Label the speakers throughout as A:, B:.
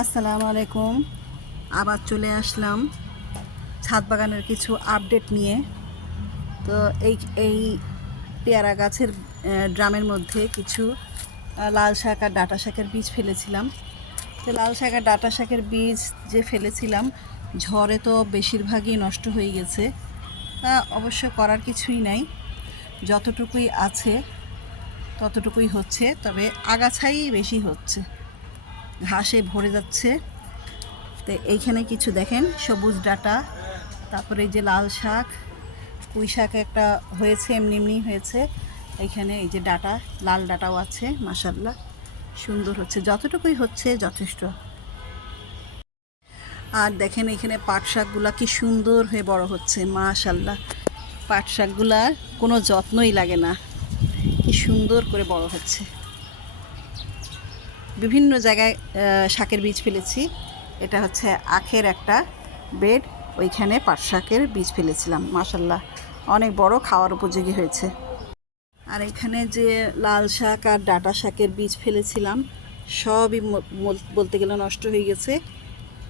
A: আসসালামু আলাইকুম। আবার চলে আসলাম ছাদ বাগানের কিছু আপডেট নিয়ে। তো এই এই পেয়ারা গাছের ড্রামের মধ্যে কিছু লাল শাক আর ডাটা শাকের বীজ ফেলেছিলাম। তো লাল শাক আর ডাটা শাকের বীজ যে ফেলেছিলাম, ঝড়ে তো বেশিরভাগই নষ্ট হয়ে গেছে। অবশ্য করার কিছুই নাই। যতটুকুই আছে, ততটুকুই হচ্ছে, তবে আগাছাই বেশি হচ্ছে। ঘাসে ভরে যাচ্ছে। তো এইখানে কিছু দেখেন, সবুজ ডাটা, তারপরে যে লাল শাক, পুঁই শাক একটা হয়েছে, এমনি এমনি হয়েছে। এইখানে এই যে ডাটা, লাল ডাটাও আছে মাসাল্লাহ সুন্দর হচ্ছে, যতটুকুই হচ্ছে যথেষ্ট। আর দেখেন এখানে পাট শাকগুলা কি সুন্দর হয়ে বড় হচ্ছে মাশাল্লাহ পাট শাকগুলার কোনো যত্নই লাগে না, কি সুন্দর করে বড় হচ্ছে। বিভিন্ন জায়গায় শাকের বীজ ফেলেছি। এটা হচ্ছে আখের একটা বেড ওইখানে পাট শাকের বীজ ফেলেছিলাম মাসাল্লাহ অনেক বড় খাওয়ার উপযোগী হয়েছে। আর এখানে যে লাল শাক আর ডাটা শাকের বীজ ফেলেছিলাম, সবই বলতে গেলে নষ্ট হয়ে গেছে।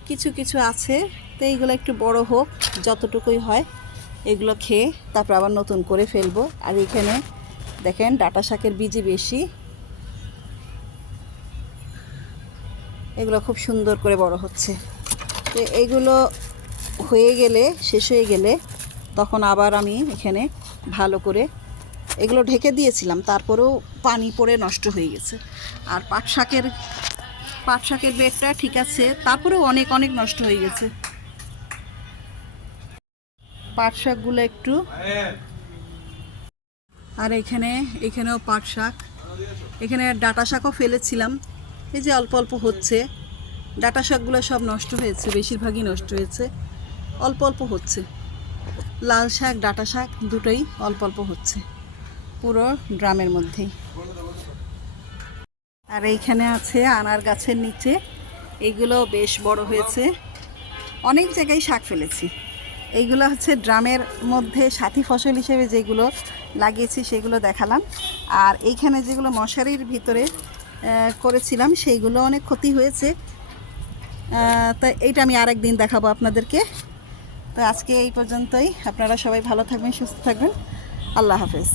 A: কিছু কিছু আছে, তো এইগুলো একটু বড় হোক, যতটুকুই হয়, এগুলো খেয়ে তারপর আবার নতুন করে ফেলব। আর এখানে দেখেন, ডাটা শাকের বীজই বেশি। এগুলো খুব সুন্দর করে বড় হচ্ছে। তো এইগুলো হয়ে গেলে, শেষ হয়ে গেলে তখন আবার আমি এখানে ভালো করে এগুলো ঢেকে দিয়েছিলাম, তারপরেও পানি পড়ে নষ্ট হয়ে গেছে। আর পাট শাকের পাট শাকের বেডটা ঠিক আছে, তারপরেও অনেক অনেক নষ্ট হয়ে গেছে। পাট শাকগুলো একটু আর এখানে, এখানেও পাট শাক। এখানে ডাটা শাকও ফেলেছিলাম। এই যে অল্প অল্প হচ্ছে, ডাটা শাকগুলো সব নষ্ট হয়েছে, বেশিরভাগই নষ্ট হয়েছে, অল্প অল্প হচ্ছে। লাল শাক, ডাটা শাক দুটোই অল্প অল্প হচ্ছে, পুরো ড্রামের মধ্যেই। আর এইখানে আছে আনার গাছের নিচে এইগুলো বেশ বড় হয়েছে। অনেক জায়গায় শাক ফেলেছি। এইগুলো হচ্ছে ড্রামের মধ্যে সাথী ফসল হিসেবে যেগুলো লাগিয়েছি সেগুলো দেখালাম। আর এইখানে যেগুলো মশারির ভিতরে করেছিলাম, সেইগুলো অনেক ক্ষতি হয়েছে। তা এইটা আমি আরেক দিন দেখাবো আপনাদেরকে। তো আজকে এই পর্যন্তই। আপনারা সবাই ভালো থাকবেন, সুস্থ থাকবেন। আল্লাহ হাফেজ।